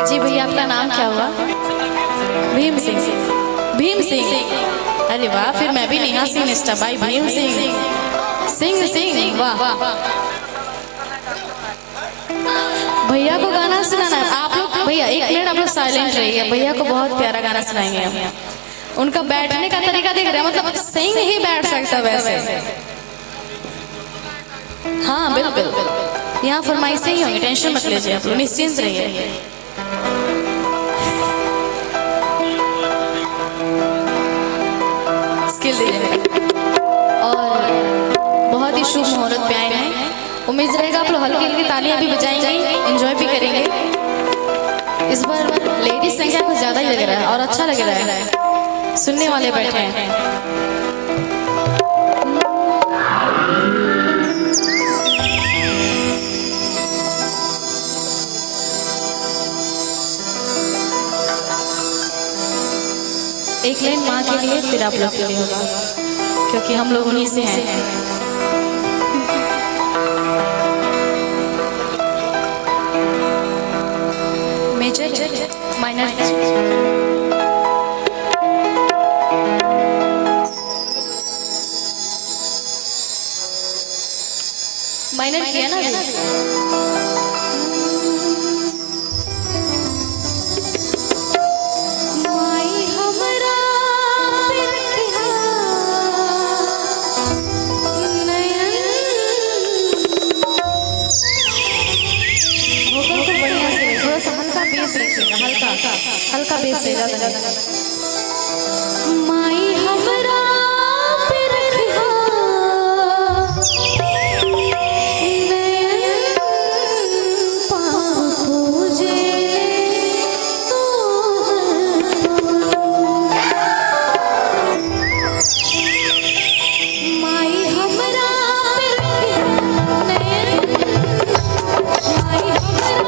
जी भैया, आपका नाम क्या हुआ? भीम सिंह। भीम सिंह, अरे वाह, फिर मैं भी नेहा सिंह निष्ठा भाई। भीम सिंह, सिंह सिंह, वाह। भैया को गाना सुनाना है आप लोग। भैया एक मिनट आप लोग साइलेंट रहिए, भैया को बहुत प्यारा गाना सुनाएंगे हम। उनका बैठने का तरीका देख रहे हैं, मतलब सिंह ही बैठ सकता वैसे। हाँ बिल्कुल, यहाँ फरमाइशें ही होंगी, टेंशन मत लीजिए आप लोग, निश्चिंत रहिए। स्किल और बहुत ही शुभ मुहूर्त पे आए हैं। उम्मीद रहेगा आप लोग हल्की हल्की तालियां भी बजाएंगे, एंजॉय भी करेंगे। इस बार लेडीज संख्या कुछ ज्यादा ही लग रहा है और अच्छा लग रहा है, सुनने वाले बैठे हैं। एक लाइन माँ के लिए, फिर आप लोग के लिए होगा, क्योंकि हम लोग उन्हीं से हैं। मेजर माइनर माइनर किया ना हल्का बेस ले जाता है। माई हमरा पे रखा नयन पाँव पूजे माई हमरा पे रखा नयन, माई हमरा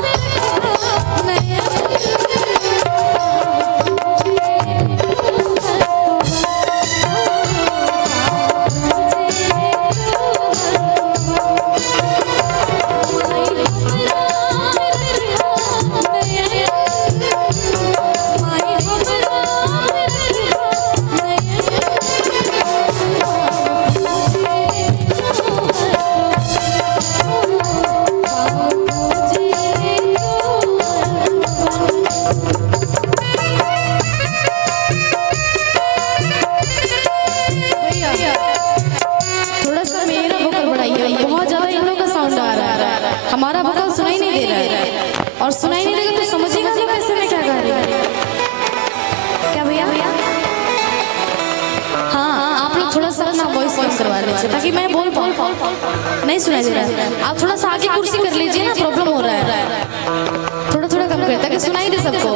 पे रखा नयन। हमारा वोकल सुनाई नहीं दे रहा है, और सुनाई नहीं देगा तो समझिएगा नहीं कैसे मैं क्या गा रही हूँ। क्या भैया? हाँ, आप लोग थोड़ा सा अपना वॉइस कम करवा लीजिए ताकि मैं बोल पाऊँ। नहीं सुनाई दे रहा है, आप थोड़ा सा आगे कुर्सी कर लीजिए ना, प्रॉब्लम हो रहा है। थोड़ा थोड़ा कम कर ताकि सुनाई दे सबको।